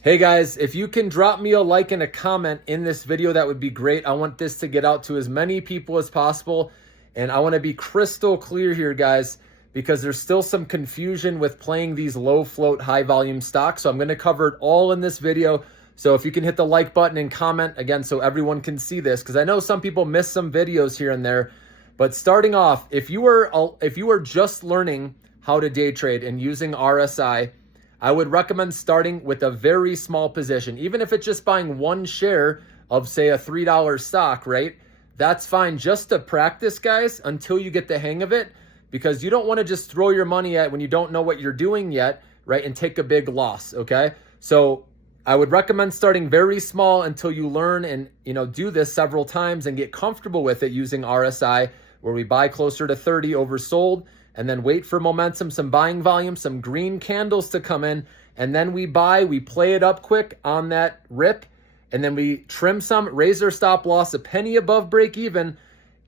Hey guys, if you can drop me a like and a comment in this video, that would be great. I want this to get out to as many people as possible. And I want to be crystal clear here, guys, because there's still some confusion with playing these low float, high volume stocks. So I'm going to cover it all in this video. So if you can hit the like button and comment again, so everyone can see this, because I know some people miss some videos here and there. But starting off, if you are just learning how to day trade and using RSI, I would recommend starting with a very small position. Even if it's just buying one share of, say, a $3 stock, right? That's fine just to practice, guys, until you get the hang of it, because you don't want to just throw your money at when you don't know what you're doing yet, right? And take a big loss, okay? So I would recommend starting very small until you learn and, do this several times and get comfortable with it using RSI, where we buy closer to 30 oversold, and then wait for momentum, some buying volume, some green candles to come in, and then we play it up quick on that rip, and then we trim some, raise our stop loss a penny above break even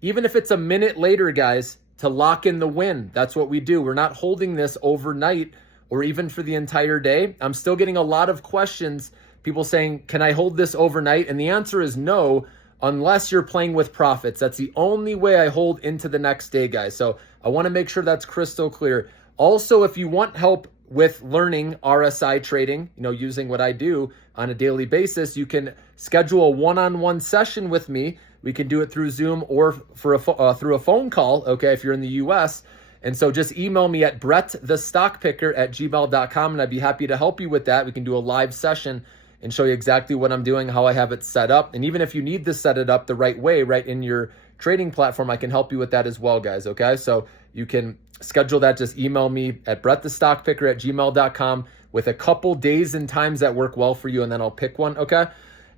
if it's a minute later, guys, to lock in the win. That's what we do. We're not holding this overnight or even for the entire day. I'm still getting a lot of questions, people saying, can I hold this overnight? And the answer is no, unless you're playing with profits. That's the only way I hold into the next day, guys. So I want to make sure that's crystal clear. Also, if you want help with learning RSI trading, using what I do on a daily basis, you can schedule a one-on-one session with me. We can do it through Zoom or through a phone call, okay, if you're in the US. And so just email me at brettthestockpicker@gmail.com, and I'd be happy to help you with that. We can do a live session and show you exactly what I'm doing, how I have it set up. And even if you need to set it up the right way, right in your trading platform, I can help you with that as well, guys, okay? So you can schedule that. Just email me at brettthestockpicker@gmail.com with a couple days and times that work well for you, and then I'll pick one, okay?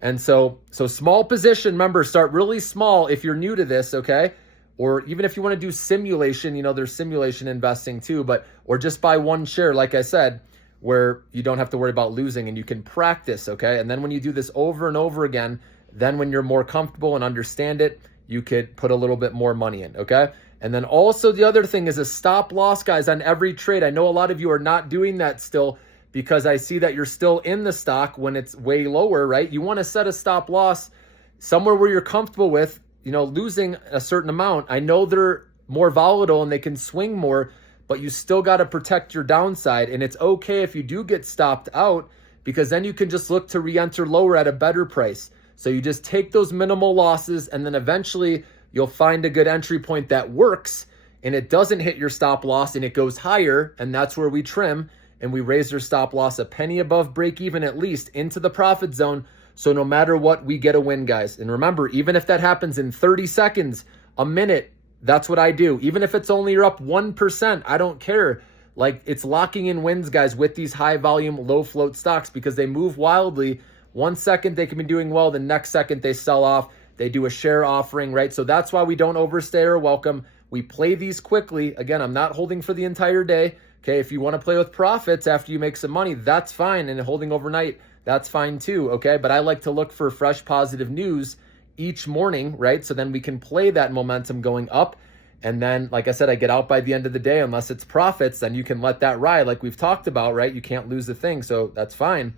And so small position, remember, start really small if you're new to this, okay? Or even if you want to do simulation, there's simulation investing too, or just buy one share, like I said, where you don't have to worry about losing and you can practice, okay? And then when you do this over and over again, then when you're more comfortable and understand it, you could put a little bit more money in, okay? And then also the other thing is a stop loss, guys, on every trade. I know a lot of you are not doing that still because I see that you're still in the stock when it's way lower, right? You want to set a stop loss somewhere where you're comfortable with, losing a certain amount. I know they're more volatile and they can swing more, but you still got to protect your downside. And it's okay if you do get stopped out, because then you can just look to re-enter lower at a better price. So you just take those minimal losses, and then eventually you'll find a good entry point that works and it doesn't hit your stop loss and it goes higher. And that's where we trim and we raise our stop loss a penny above break even, at least into the profit zone. So no matter what, we get a win, guys. And remember, even if that happens in 30 seconds, a minute, that's what I do. Even if it's only you're up 1%, I don't care. Like, it's locking in wins, guys, with these high volume, low float stocks, because they move wildly. 1 second they can be doing well, the next second they sell off. They do a share offering, right? So that's why we don't overstay our welcome. We play these quickly. Again, I'm not holding for the entire day. Okay, if you want to play with profits after you make some money, that's fine. And holding overnight, that's fine too, okay? But I like to look for fresh positive news each morning, right? So then we can play that momentum going up. And then, like I said, I get out by the end of the day. Unless it's profits, then you can let that ride like we've talked about, right? You can't lose a thing, so that's fine.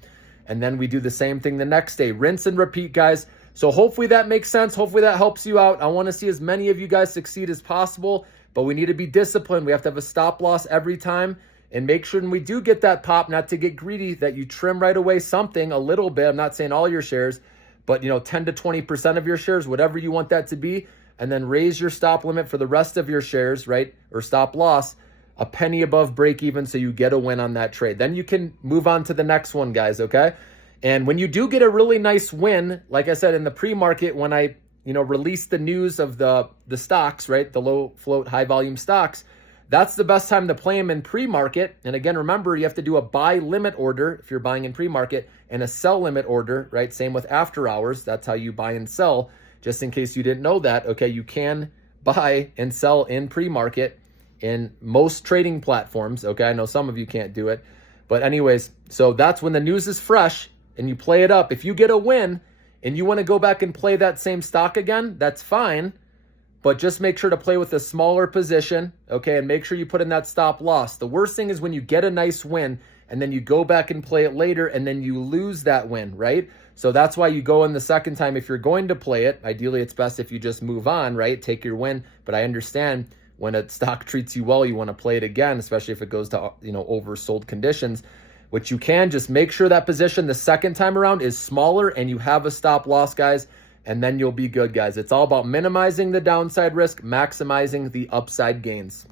And then we do the same thing the next day. Rinse and repeat, guys. So hopefully that makes sense. Hopefully that helps you out. I want to see as many of you guys succeed as possible, but we need to be disciplined. We have to have a stop loss every time, and make sure when we do get that pop, not to get greedy, that you trim right away something, a little bit. I'm not saying all your shares, but 10 to 20% of your shares, whatever you want that to be, and then raise your stop limit for the rest of your shares, right? Or stop loss a penny above break even, so you get a win on that trade. Then you can move on to the next one, guys, okay? And when you do get a really nice win, like I said, in the pre-market, when I, release the news of the stocks, right? The low float, high volume stocks, that's the best time to play them in pre-market. And again, remember, you have to do a buy limit order if you're buying in pre-market, and a sell limit order, right? Same with after hours. That's how you buy and sell. Just in case you didn't know that, okay, you can buy and sell in pre-market in most trading platforms, okay? I know some of you can't do it. But anyways, so that's when the news is fresh and you play it up. If you get a win and you want to go back and play that same stock again, that's fine. But just make sure to play with a smaller position, okay? And make sure you put in that stop loss. The worst thing is when you get a nice win and then you go back and play it later, and then you lose that win, right? So that's why you go in the second time. If you're going to play it, ideally it's best if you just move on, right? Take your win. But I understand when a stock treats you well, you want to play it again, especially if it goes to, oversold conditions, which you can. Just make sure that position the second time around is smaller and you have a stop loss, guys, and then you'll be good, guys. It's all about minimizing the downside risk, maximizing the upside gains.